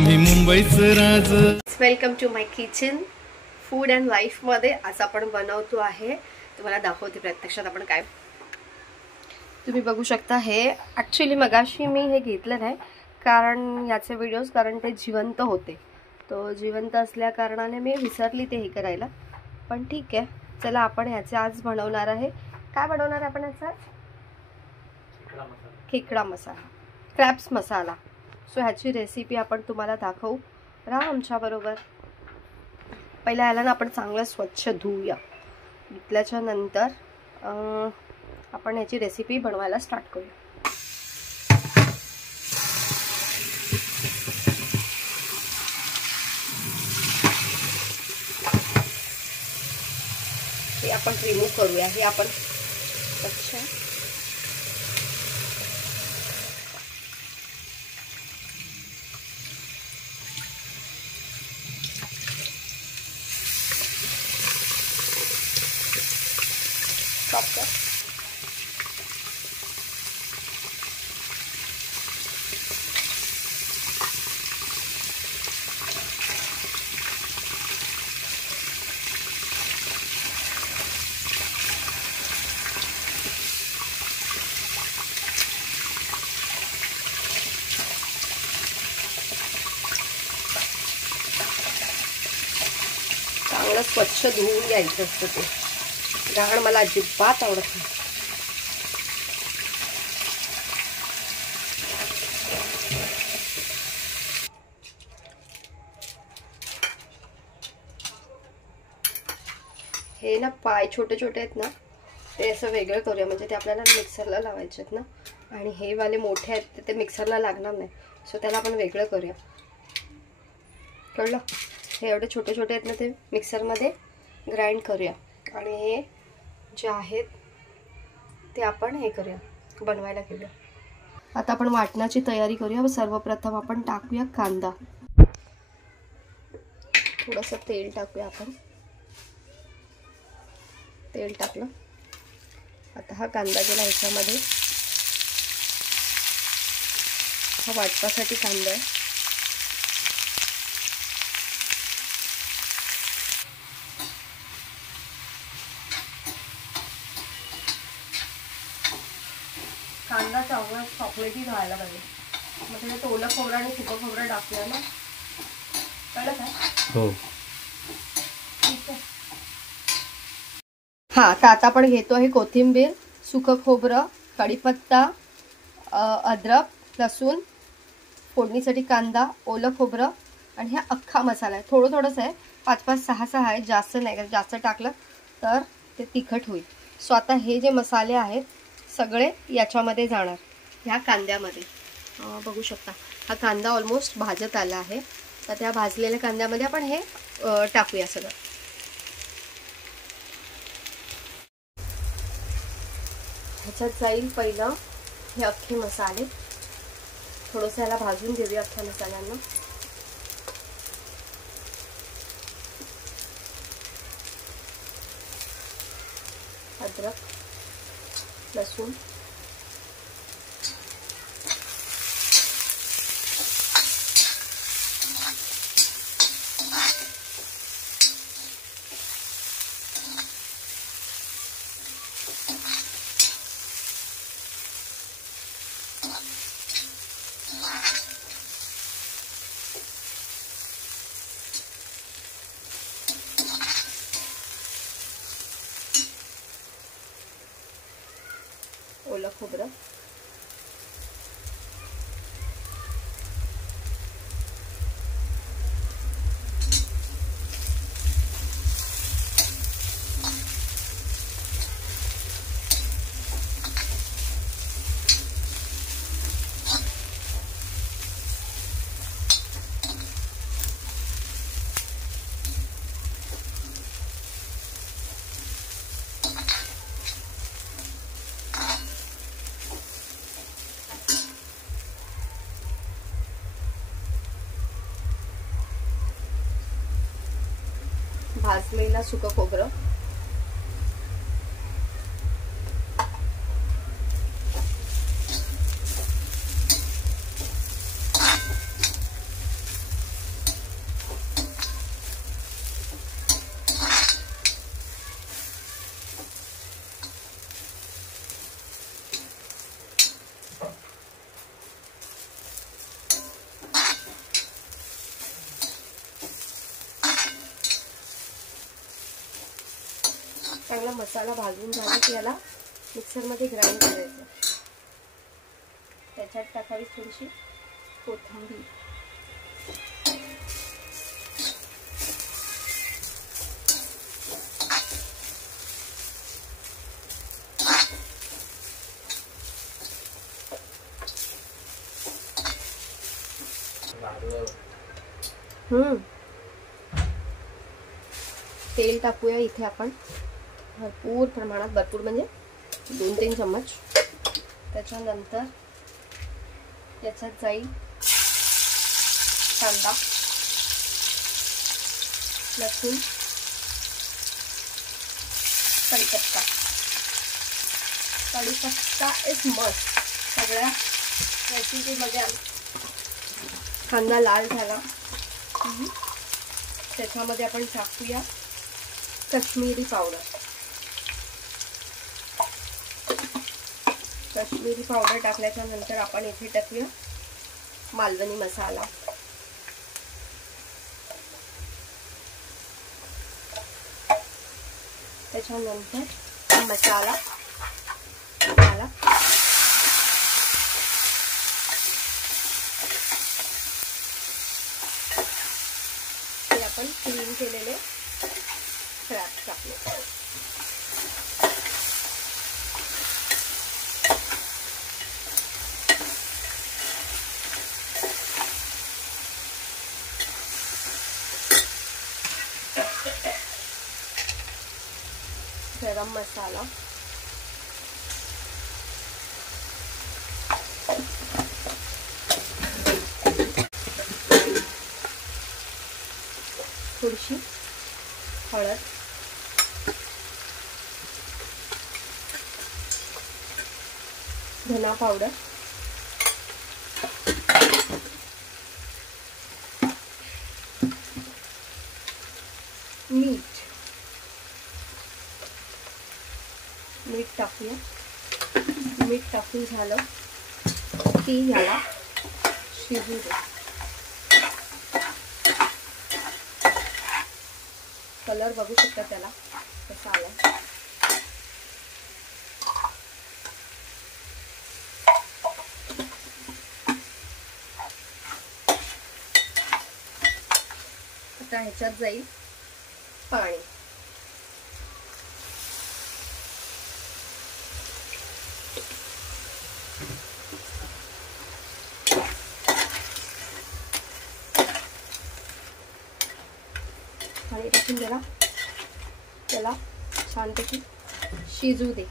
मी मुंबईचं Raj. Welcome to my kitchen food and life मध्ये आज आपण बनवतो आहे, तुम्हाला दाखवते प्रत्यक्षात आपण काय. तुम्ही बघू शकता हे ॲक्च्युली मगाशी मी हे घेतलं नाही कारण याचे व्हिडिओज कारण ते जिवंत होते, तो जिवंत असल्या कारणाने मी विसरली ते हे करायला. पण ठीक आहे, चला आपण ह्याचे आज बनवणार आहे. काय बनवणार आपण याचा? खेकडा मसाला, क्रॅब्स मसाला. सो ह्याची रेसिपी आपण तुम्हाला दाखवू, राहा आमच्या बरोबर. पहिला याला ना आपण चांगलं स्वच्छ धुवूया. धुतल्याच्या नंतर आपण याची रेसिपी बनवायला स्टार्ट करूया. हे आपण रिमूव्ह करूया. हे आपण स्वच्छ चांगलं स्वच्छ धुवून घ्यायचं असतं. ते घाण मला अजिबात आवडत नाही. हे ना पाय छोटे छोटे आहेत ना, ते असं वेगळं करूया, म्हणजे ते आपल्याला मिक्सरला लावायचे आहेत ना, आणि हे वाले मोठे आहेत ते मिक्सरला लागणार नाही. सो त्याला आपण वेगळं करूया, कळलं? हे एवढे छोटे छोटे आहेत ना, ते मिक्सरमध्ये ग्राइंड करूया. आणि हे जे आहेत ते आपण हे करूया, बनवायला घेऊया. आता आपण वाटणाची तयारी करूया. सर्वप्रथम आपण टाकूया कांदा, थोडंसं तेल टाकूया. आपण तेल टाकलं. आता हा कांदा गेला ह्याच्यामध्ये. हा वाटपासाठी कांदा आहे. कांदा चांगला चॉकलेटी राहायला पाहिजे. मग त्याच्यात ओलं खोबरं आणि सुकं खोबरं टाकलं ना, कळलं काय? हो, ठीक आहे. हां, तर आता आपण घेतो आहे कोथिंबीर, सुकं खोबरं, कढीपत्ता, अद्रक, लसूण, फोडणीसाठी कांदा, ओलं खोबरं, आणि हा अख्खा मसाला आहे. थोडं थोडंसं आहे, 5-5, 6-6 आहे, जास्त नाही. जास्त टाकलं तर ते तिखट होईल. सो आता हे जे मसाले आहेत सगळे याच्यामध्ये जाणार, ह्या कांद्यामध्ये. बघू शकता हा कांदा ऑलमोस्ट भाजत आला आहे. तर त्या भाजलेल्या कांद्यामध्ये आपण हे टाकूया सगळं. ह्याच्यात जाईल पहिलं हे अख्खे मसाले. थोडंसं याला भाजून घेऊया अख्ख्या मसाल्यांना. अद्रक, लसूण, ओलं खोबरं, भाजलेला सुकं खोबरं, चांगला मसाला भाजून झाला की याला मिक्सरमध्ये ग्राइंड करायचं. त्याच्यात टाकावी थोडीशी कोथिंबीर. तेल टाकूया इथे आपण भरपूर प्रमाणात, भरपूर म्हणजे 2-3 चम्मच. त्याच्यानंतर याच्यात जाईल कांदा, लसूण, कढीपत्ता. कढीपत्ता इज मस्ट सगळ्या रेसिपीमध्ये. कांदा लाल झाला त्याच्यामध्ये आपण टाकूया काश्मीरी पावडर. काश्मीरी पावडर टाकल्याच्या नंतर आपण इथे टाकूया मालवणी मसाला. त्याच्यानंतर मसाला हे आपण क्लीन केलेले क्रॅब्स टाकले. गरम मसाला, थोडीशी हळद, धना पावडर, मीठ टाकूया. मीठ टाकून झालं की याला शिजू दे. कलर बघू शकता त्याला कसा आला. आता ह्याच्यात जाईल पाणी. पाणी टाकून त्याला छानपैकी शिजू दे.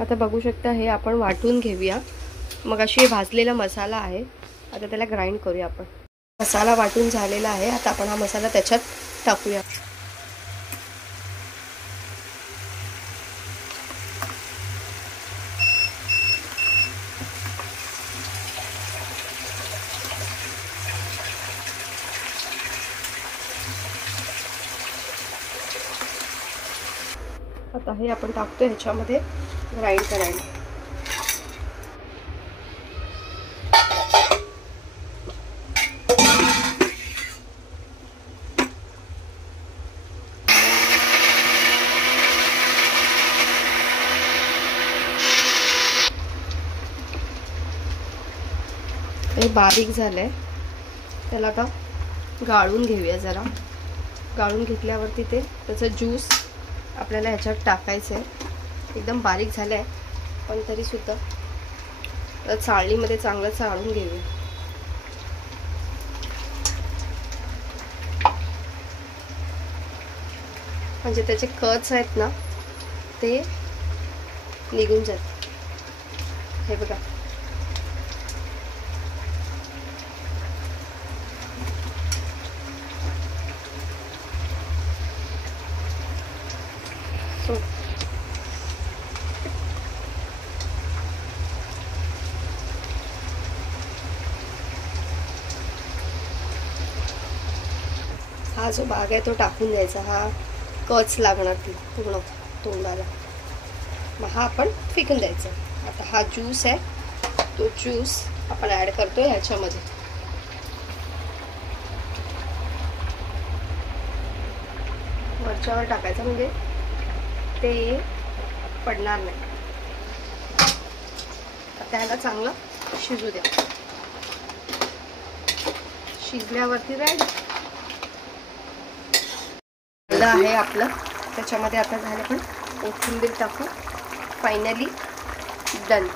आता बघू शकता हे आपण वाटून घेऊया. मग अशी भाजलेला मसाला आहे, आता त्याला ग्राइंड करूया आपण. मसाला वाटून झालेला आहे. आता आपण हा मसाला त्याच्यात टाकूया. आता हे आपण टाकतो ह्याच्यामध्ये ग्राइंड करायला. हे बारीक झालंय, त्याला आता गाळून घेऊया. जरा गाळून घेतल्यावरती त्याचा ज्यूस आपल्याला ह्याच्यात टाकायचं आहे. एकदम बारीक झालं आहे पण तरी सुद्धा चाळणीमध्ये चांगलं चाळून घेऊया. म्हणजे त्याचे कच आहेत ना ते निघून जातात. हे बघा, हा जो भाग आहे तो टाकून द्यायचा. हा कच लागणार ती पूर्ण तोंडाला. मग हा आपण फेकून द्यायचा. आता हा ज्यूस आहे तो ज्यूस आपण ॲड करतोय ह्याच्यामध्ये. वरच्यावर टाकायचं म्हणजे ते पडणार नाही. आता ह्याला चांगलं शिजू द्या. शिजल्यावरती रेडी आहे आपलं. त्याच्यामध्ये आता झालं पण कोथिंबीर टाकू. Finally done.